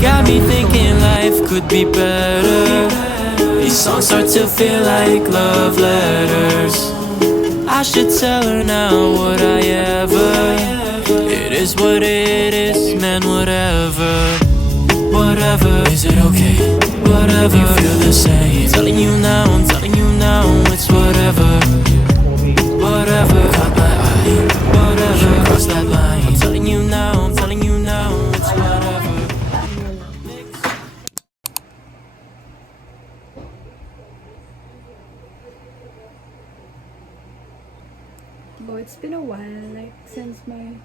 Got me thinking life could be better. These songs start to feel like love letters. I should tell her now, would I ever? It is what it is, man, whatever. Whatever, is it okay? Whatever, you feel the same. Telling you now, I'm telling you now, it's whatever. Whatever, caught my eye. Whatever, cross that line. I'm telling you now, I'm telling you now, it's whatever. Oh, it's been a while, like since my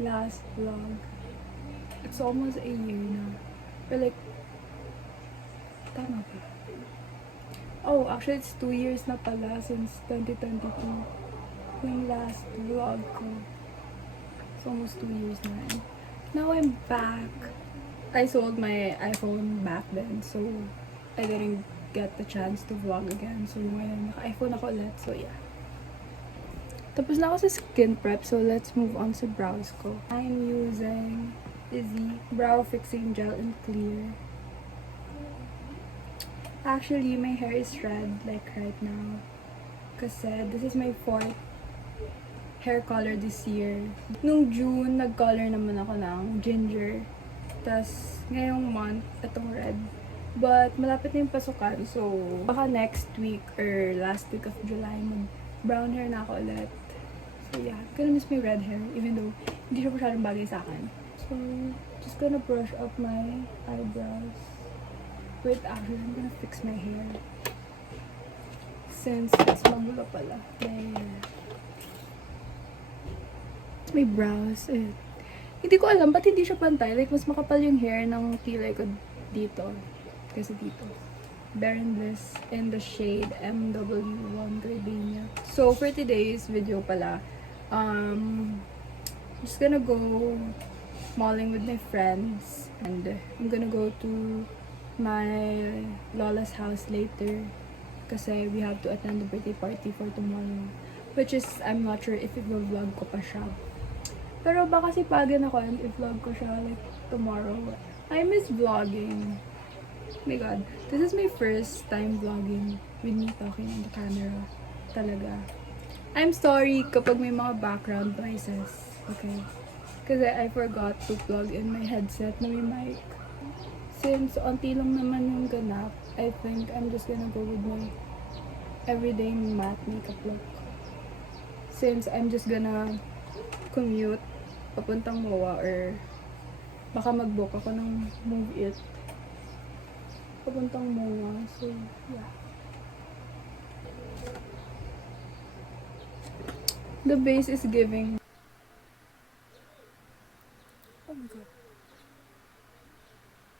last vlog. It's almost a year now. Or like, tama ba? Oh, actually it's 2 years na pala since 2022. Yung last vlog ko. It's almost 2 years na. And now I'm back. I sold my iPhone back then, so I didn't get the chance to vlog again. So ngayon, naka-iPhone ako ulit. So yeah. Tapos na ako sa skin prep, so let's move on sa brows ko. I'm using Izzy Brow Fixing Gel in Clear. Actually, my hair is red, like right now. Kasi this is my 4th hair color this year. Nung June, nag-color naman ako ng ginger. Tapos, ngayong month, itong red. But, malapit na yung pasukan, so baka next week or last week of July, mag-brown hair na ako ulit. So yeah, I'm gonna miss my red hair, even though hindi siya masyadong bagay sa akin. So, just gonna brush up my eyebrows. Wait, actually, I'm gonna fix my hair. Since it's magulo pala. My brows, eh. Hindi ko alam, ba't hindi siya pantay? Like, mas makapal yung hair ng kilay ko dito. Kasi dito. Baron Bliss in the shade MW1 Gardenia. So, for today's video pala, I'm just gonna go malling with my friends. And I'm gonna go to my Lola's house later. Kasi we have to attend the birthday party for tomorrow. Which is, I'm not sure if i-vlog ko pa siya. Pero baka sipagan ako and i-vlog ko siya like tomorrow. I miss vlogging. Oh my god, this is my first time vlogging with me talking on the camera. Talaga. I'm sorry kapag may mga background noises. Okay? Kasi I forgot to plug in my headset na may mic. Since onti lang naman yung ganap, I think I'm just gonna go with my everyday matte makeup look. Since I'm just gonna commute papuntang MOA or baka mag-book ako ng Move It papuntang MOA. So, yeah. The base is giving. Oh my god.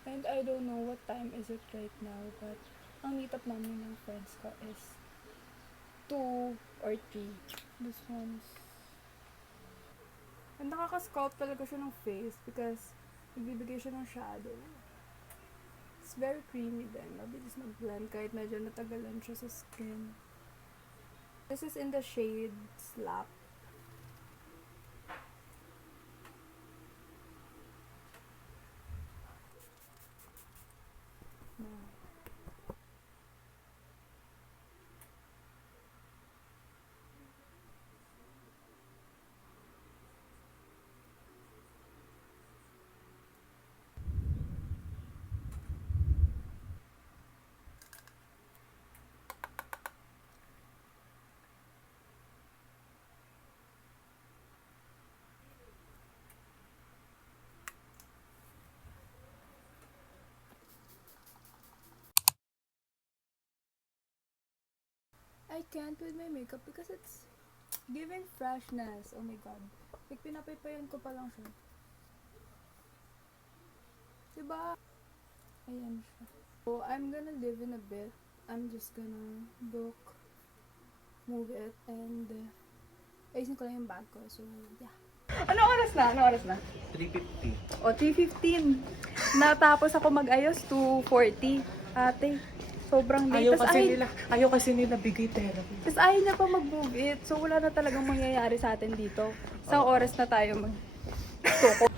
And I don't know what time is it right now, but ang meet up namin ng friends ko is 2 or 3. This one's... And nakaka-sculpt talaga siya ng face because nagbibigay siya ng shadow. It's very creamy din. Mabilis mag-blend kahit medyo natagalan siya sa skin. This is in the shade Slap. I can't with my makeup because it's giving freshness. Oh my god. Like, pinapaypayan ko pa lang siya. Diba? Ayan siya. So, I'm gonna live in a bit. I'm just gonna book, Move It, and ayusin ko lang yung bag ko. So, yeah. Ano oras na? 3:50. O, 3:15. Natapos ako mag-ayos, 2:40. Ate, sobrang late. Ayaw kasi nila bigay therapy. Tapos ayaw niya pa mag-move it. So, wala na talagang mangyayari sa atin dito. Sa oras na tayo mag-tuko.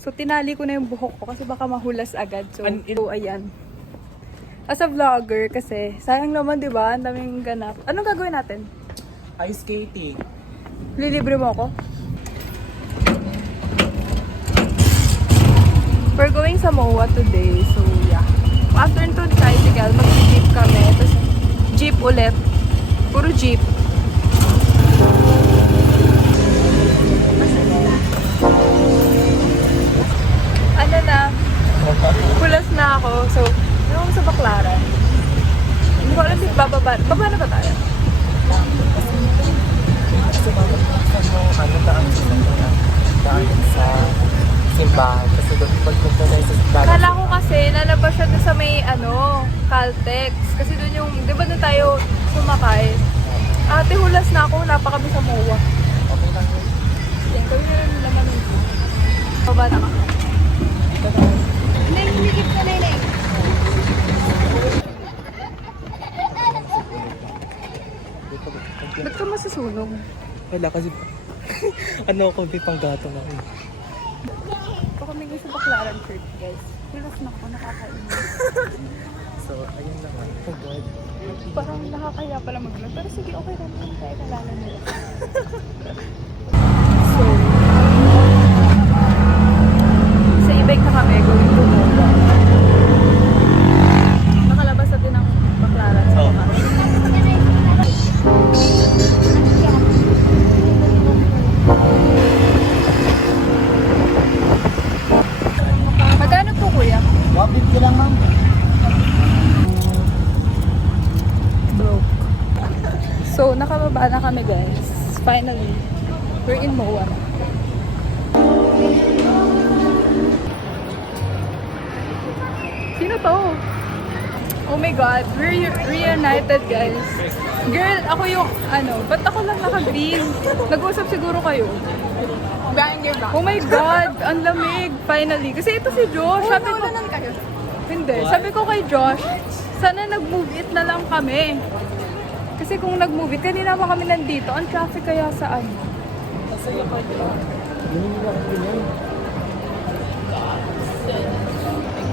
So, tinali ko na yung buhok ko kasi baka mahulas agad. So, ayan. As a vlogger kasi, sayang naman, di ba? Ang daming ganap. Anong gagawin natin? Ice skating. Lilibre mo ako? We're going sa MOA today. So, yeah. After nito, tricycle, mag-jeep kami. Tapos, jeep ulit. Puro jeep. Ano na? Pulas na ako. So, ano ako sa Baclaran? Hindi ko alam if bababa. Baba na ba tayo? Daan sa simbahan. Kasi doon pagpunta na sa simbahan. Kala ko kasi nalabas siya doon sa may Caltex. Kasi doon yung, di ba doon tayo sumakay? Ate, hulas na ako. Wala pa kami sa MOA. Okay lang yun. Yan, gawin na rin naman ito. Baba na ka. Nay, humigip ka na yun. Ba't ka masusunog? Wala kasi ano ako, di pang gatong ako. Ito kami sa Baclaran Church, guys. Hulas na ako, nakakainis. So, ayun naman. Oh God. Parang nakakaya pala mag-vlog. Pero sige, okay lang. Kaya kalala nila. So, sa ibig na kami, going to MOA. Nakalabas natin ng Baclaran sa Oh. mga. Magkano po, kuya? Wabit ko lang, ma'am. Broke. So, nakababa na kami, guys. Finally, we're in MOA na. Sino to? Oh my God, we're reunited, guys. Girl, ako yung, ba't ako lang naka-green? Nag-usap siguro kayo. Oh my God, ang lamig, finally. Kasi ito si Josh. Sabi ko, hindi. Sabi ko kay Josh, sana nag-move it na lang kami. Kasi kung nag-move it, kanina pa kami nandito. Ang traffic kaya saan? Masaya pa ito. Ganun lang ako yun.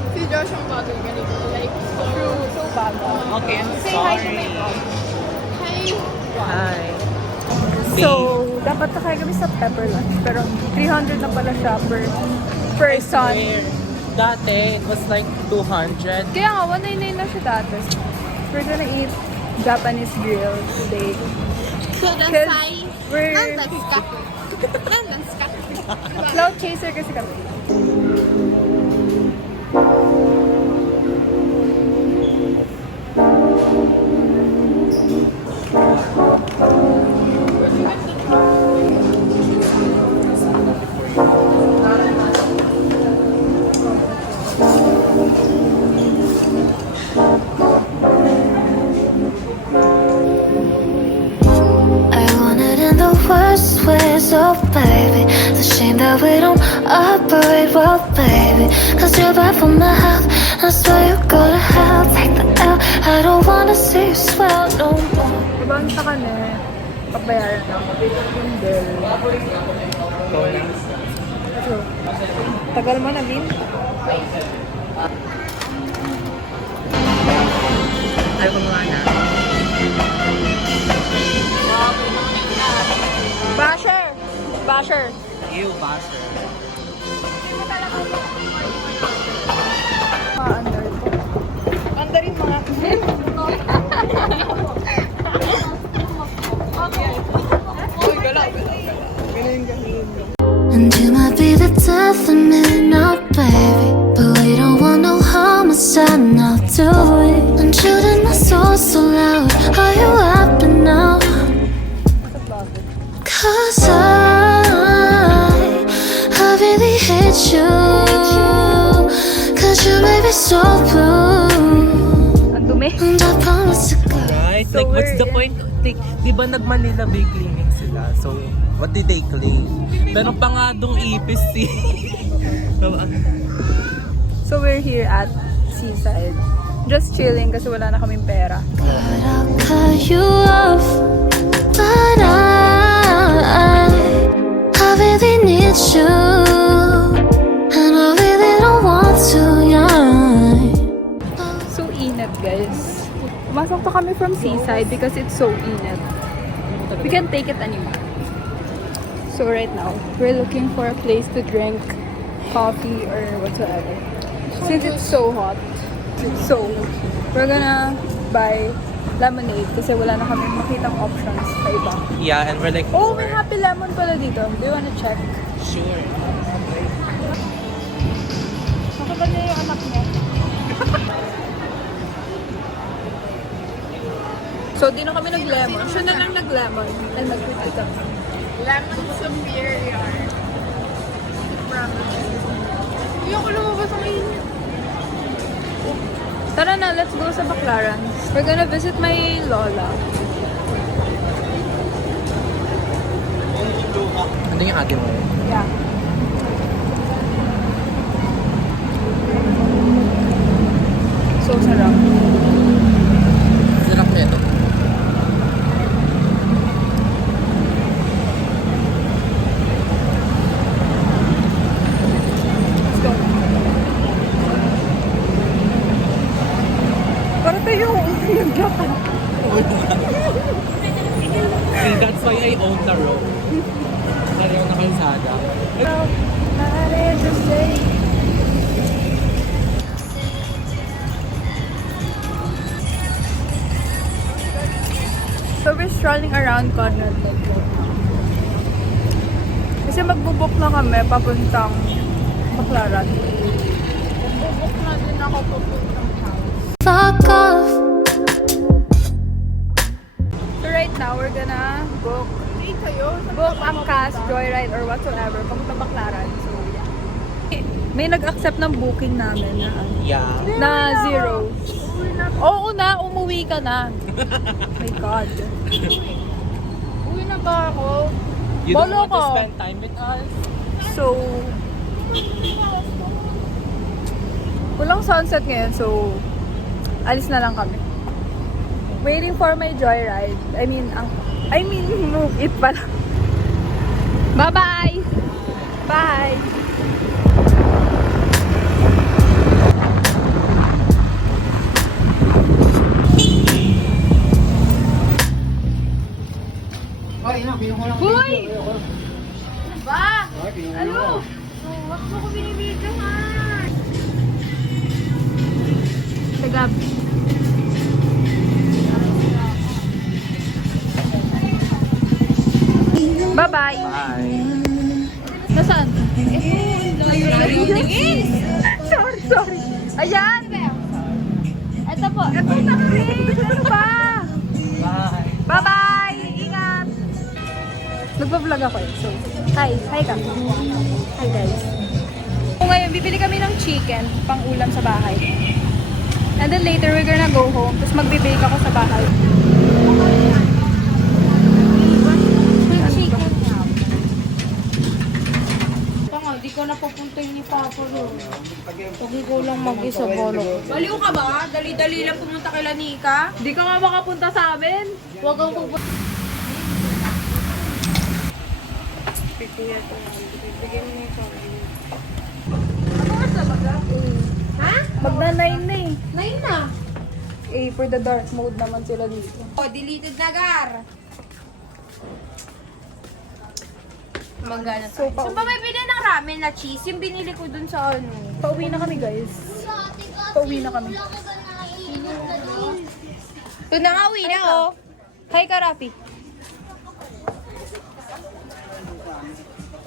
Si Josh ang bagay ganito. Like, True, so bago. Okay, I'm say hi to my vlog. Hi! Hi. So, dapat nakaya kami sa pepper lunch. Pero 300 na pala siya per person. Dati, it was like 200. Kaya nga, 199 na siya dati. We're gonna eat Japanese grill today. So, the Because size. we're Nandang ska. cloud chaser kasi kami. I want it in the worst ways, oh baby. It's a shame that we don't operate well, baby. Cause you're bad for my health. I swear you go to hell, take the L. I don't wanna see you swell no more. Ibang sa kanya, pagbayaran lang. Yung bill. So, tagal mo na, Vin? Ayaw ko mga na. Basher! Basher! Ew, bastard. Under ko. Under rin mga. Uy, galaw. And you might be the death of me now, baby. But we don't want no homicide now, do we? I'm shooting my soul so loud. Are you happy now? Cause I really hate you. Cause you made me so blue. Ang dumi. And I promise to God. Right? So Like, what's the we're- point? Like, di ba nag-Manila Bay cleaning sila? So, what did they clean? Meron pa nga dong ipis eh. So we're here at Seaside. Just chilling kasi wala na kaming pera. God, I'll cut you off. But I really need you. pumunta kami from Seaside because it's so init. We can't take it anymore. So right now, we're looking for a place to drink coffee or whatsoever. Since it's so hot. So, we're gonna buy lemonade kasi wala na kami makitang options sa iba. Yeah, and we're like, Oh, may Happy Lemon pala dito. Do you wanna check? sure. Nakita niya yung anak niya. So, di na kami nag-lemon. Siya na lang nag-lemon. And nag-cookie kami. Lemon superior. Promise. Yung ko lumabas ang init. Tara na, let's go sa Baclaran. We're gonna visit my lola. Ano yung ate mo? Yeah. So, sarap. Sarap nito. Let's go. Para tayo naglakad. See, that's why I own the road. Pareho na kalsada. So we're strolling around Conrad Lake right now. Kasi magbubok na kami papuntang Baclaran. Bubuk na din ako papuntang house. Fuck off. So right now, we're gonna book Angkas, Joyride, or whatsoever papunta Baclaran. So yeah. May nag-accept ng booking namin na Yeah. na zero. Oo na, umuwi ka na. My God. Uwi na ba ako? You don't Bolo want to ko. spend time with us? So, walang sunset ngayon, so alis na lang kami. Waiting for my joyride. I mean, move it pala. Bye-bye! Bye! Boy! Ba? Ano? Wag mo ko binibidyo nga. Tagab. Bye-bye. Bye. Nasaan? Sorry. Ayan! Ito po. Ito na kami. Ano ba? Bye. Bye-bye! Ingat! Nagpa-vlog ako eh. So, hi. Hi ka. Hi guys. So ngayon, bibili kami ng chicken pang ulam sa bahay. And then later, we're gonna go home. Tapos magbe-bake ako sa bahay. Chicken now. Tanga, di ko napupunta ni Papa doon. Pagi ko lang mag-isa bolo. Baliw ka ba? Dali-dali lang pumunta kay Lanika? Di ka nga makapunta sa amin. Huwag ang pupunta. Ha? Magna-9 na eh. 9 na. Eh, for the dark mode naman sila dito. Oh, deleted na, Gar. Magana So, so ba may bili ng ramen na cheese? Yung binili ko dun sa ano? Pauwi na kami guys. Pauwi na kami. Ito na nga, uwi na, oh. Hi ka, Rafi.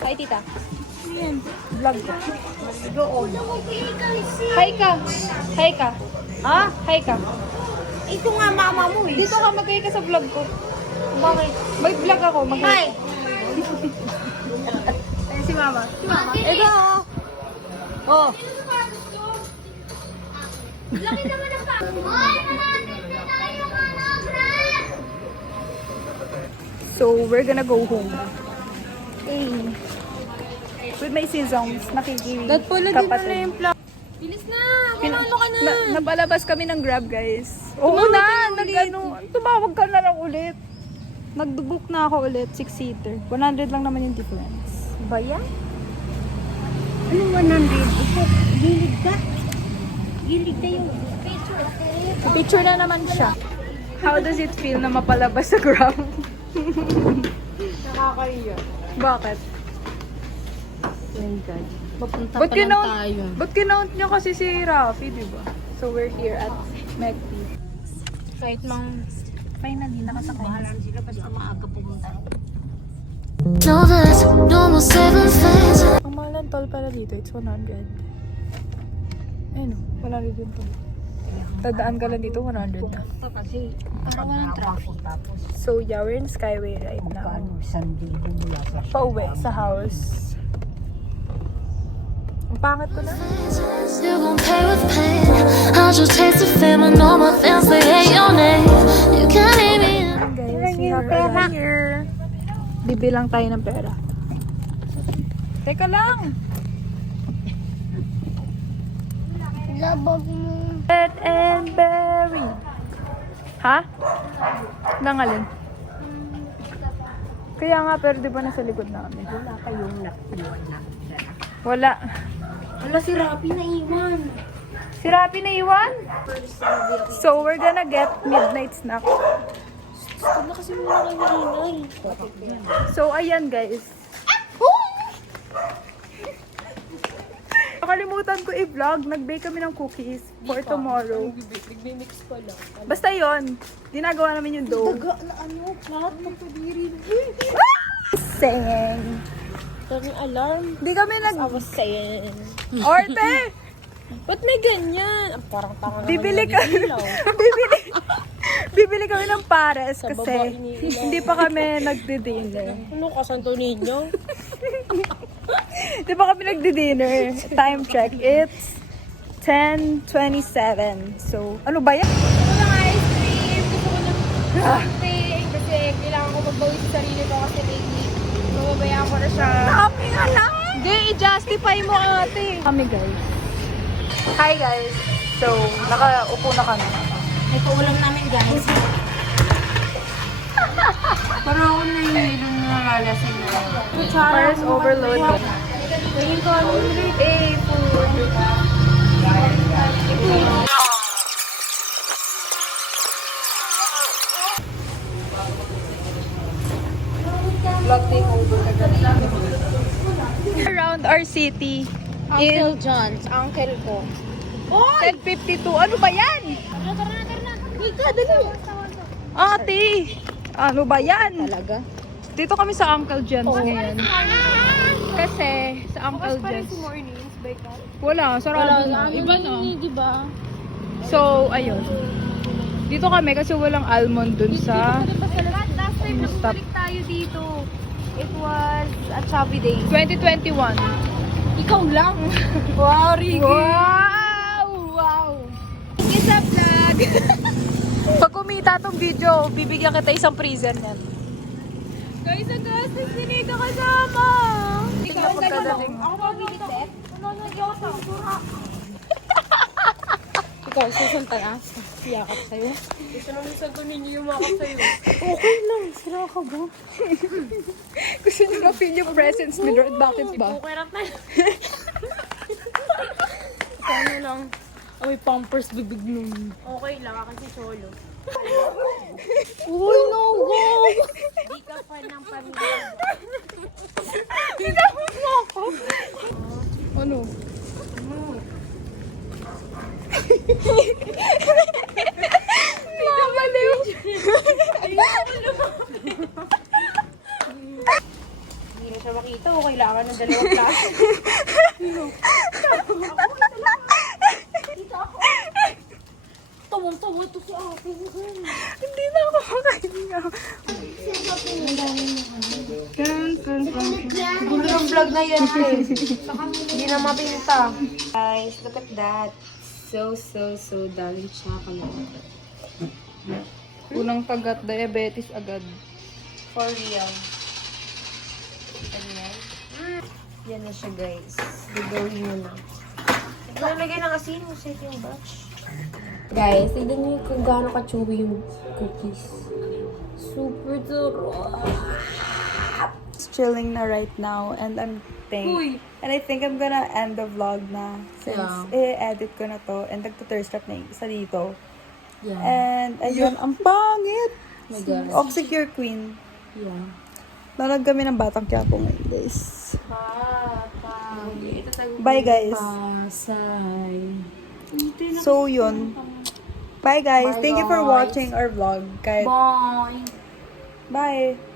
Hi, tita. Vlog ko. Hi ka. Hi ka. Ah, hi ka. Ito nga, mama mo, eh. Dito ka, mag-hi ka sa vlog ko. Bakit? May vlog ako, mag-hi. Hi. Ayun si mama. Si mama. Ito, oh. Oh. Laki naman ang pa. Hoy, malapit na tayo manobra! So, we're gonna go home. Hey. With my seasons, nakikikapat. yung plug. Bilis na. Ano ka na? Napalabas kami ng Grab, guys. Oo na, tumawag ka na lang ulit. Nag-book na ako ulit, 6-seater. 100 lang naman yung difference. Ba yan? Ano 100? Gilid ka? Gilid ka yung picture. Picture na naman siya. How does it feel na mapalabas sa gram? Nakakaiya. Bakit? Oh my God. Papunta Ba't pa lang kinount, tayo. ba't kinount niya kasi si Rafi, di ba? So we're here at McD. Kahit mang Finally, nakasakay. bahalan sila basta maaga pumunta. No, there's no more saving things. Ang mahal ng toll pala dito, it's 100. Ayun o, 100 yung toll. Tadaan ka lang dito, 100 na. Ito kasi parang walang traffic. So yeah, we're in Skyway right now. Sunday mula sa Pauwi sa house. Ang pangit ko na. You won't pay with pain. I'll just taste the fame and all my fans, they hate your name. You can't leave me in. Guys, we are here. Bibilang tayo ng pera. Teka lang! labag mo. Red and berry. Ha? Nangalin. Kaya nga, pero di ba nasa likod namin? Wala kayong nakuha na. Wala. Wala si Rapi na iwan. Si Rapi na iwan? So, we're gonna get midnight snack. Huwag na kasi muna kayo maingay. So, ayan guys. Nakalimutan ko i-vlog. Nag-bake kami ng cookies for tomorrow. Nagmimix pa lang. Basta yon, ginagawa namin yung dough. Daga na ano, lahat ng padirin. Saying. Daming alarm. Di kami nag... I was saying. Orte! Ba't may ganyan? Ah, parang tanga naman Bibili yung ka. ilaw. Bibili kami ng pares Sa baba kasi iniilaw. hindi pa kami nagdi-dinner. Ano ka, Santo Niño? Hindi pa kami nagdi-dinner. Time check. It's 10:27. So, ano ba yan? Gusto ko ng ice cream. Gusto ko ng something. Kasi kailangan ko magbawi sa sarili ko kasi lately. Mababayaan ko na siya. Kami nga lang! Hindi, i-justify mo ate. Kami guys. Hi guys. So, nakaupo na kami. Ito ulam namin, guys. Parang ako nahihilo na nalalasing na. Pares overload. Tingin ko, ano yung Food. Vlog takeover around our city. Uncle John's, uncle ko. 10:52. Ano ba yan? Mika, dali. Ate! Ano ba yan? Talaga? Dito kami sa Uncle John's ngayon. Kasi sa Uncle John's. Wala, sarado na. Iba na. Diba? So, ayun. Dito kami kasi walang almond dun sa Last time na stop. bumalik tayo dito. It was a chubby day. 2021. Ikaw lang. Wow, Ricky! Wow! Wow! Kiss up, vlog. Pag kumita tong video, bibigyan kita isang freezer niyan. Guys, ang gastos din ito kasama. Tingnan po pagkadating. Ako mabilit. Ano nagyawa sa sura? Ikaw, susuntan asa. Yakap sa'yo. Ito naman sa ninyo yung makap sa'yo. Okay lang. Sira ka ba? Gusto niyo ma-feel yung presence ni Lord. Bakit ba? Okay lang na. Ano lang. Ay, pampers bibig nun. Okay lang, kasi solo. Uy, no, go! Di ka pa ng pamilya. Tinawag mo ako! Ano? Mama, Leo! Hindi na siya makita o kailangan ng dalawang klase. Tawang-tawa ito si ate. Hindi na ako makahinga. Gulo ng vlog na yan eh. Hindi na mapinta. Guys, look at that. So daming chocolate. Unang kagat, diabetes agad. For real. Ganyan. Yan na siya, guys. Gagawin mo na. Lalagay ng asin mo sa yung batch. Guys, tignan niyo kung gaano ka-chewy yung cookies. Super sarap. Chilling na right now and I think I'm gonna end the vlog na since Yeah. i-edit ko na to and nagtuthirst trap na yung isa dito. Yeah. And, ayun, ang pangit! Oh my God. Oxycure Queen. Yeah. Nalag kami ng Batang Quiapo ngayon, guys. Okay, itatago ko Bye, yung guys. Pasay. So, yun. Bye, guys. Bye, Thank you for guys. watching our vlog. Kahit, Bye! bye!